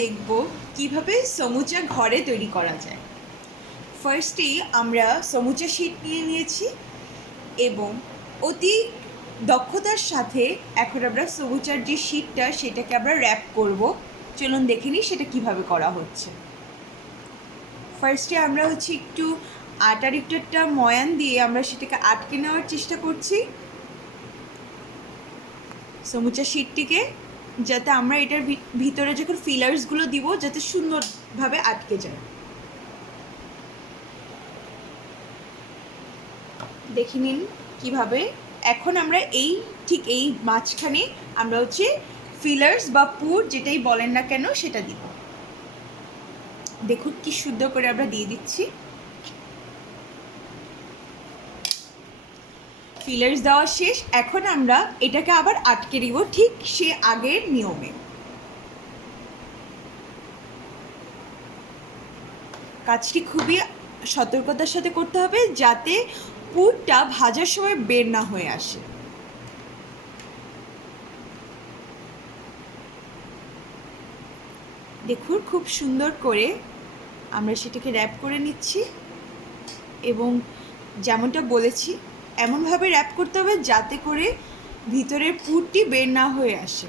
দেখব কীভাবে সমুচা ঘরে তৈরি করা যায়। ফার্স্টেই আমরা সমুচা শিট নিয়ে নিয়েছি এবং অতি দক্ষতার সাথে এখন আমরা সমুচার যে শিটটা সেটাকে আমরা র্যাপ করব। চলুন দেখে নিই সেটা কীভাবে করা হচ্ছে। ফার্স্টে আমরা হচ্ছে একটু আটার একটু ময়ান দিয়ে আমরা সেটাকে আটকে নেওয়ার চেষ্টা করছি। সমুচা শিটটিকে যাতে আমরা এটার ভিতরে যখন ফিলার্সগুলো দিব, যাতে সুন্দরভাবে আটকে যায়। দেখে নিন কীভাবে। এখন আমরা এই, ঠিক এই মাঝখানে আমরা হচ্ছে ফিলার্স বা পুর যেটাই বলেন না কেন, সেটা দিব। দেখুন কি শুদ্ধ করে আমরা দিয়ে দিচ্ছি। ফিলার্স দেওয়া শেষ, এখন আমরা এটাকে আবার আটকে দিব ঠিক সে আগের নিয়মে। কাজটি খুবই সতর্কতার সাথে করতে হবে যাতে পুরটা ভাজার সময় বের না হয়ে আসে। দেখুন, খুব সুন্দর করে আমরা সেটাকে র্যাপ করে নিচ্ছি এবং যেমনটা বলেছি এমনভাবে র্যাপ করতে হবে যাতে করে ভিতরের পুরটি বের না হয়ে আসে।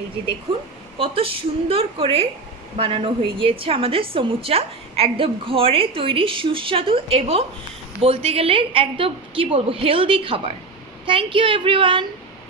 এই যে দেখুন, কত সুন্দর করে বানানো হয়ে গিয়েছে আমাদের সমুচা। একদম ঘরে তৈরি সুস্বাদু এবং বলতে গেলে একদম, কি বলব হেলদি খাবার। Thank you everyone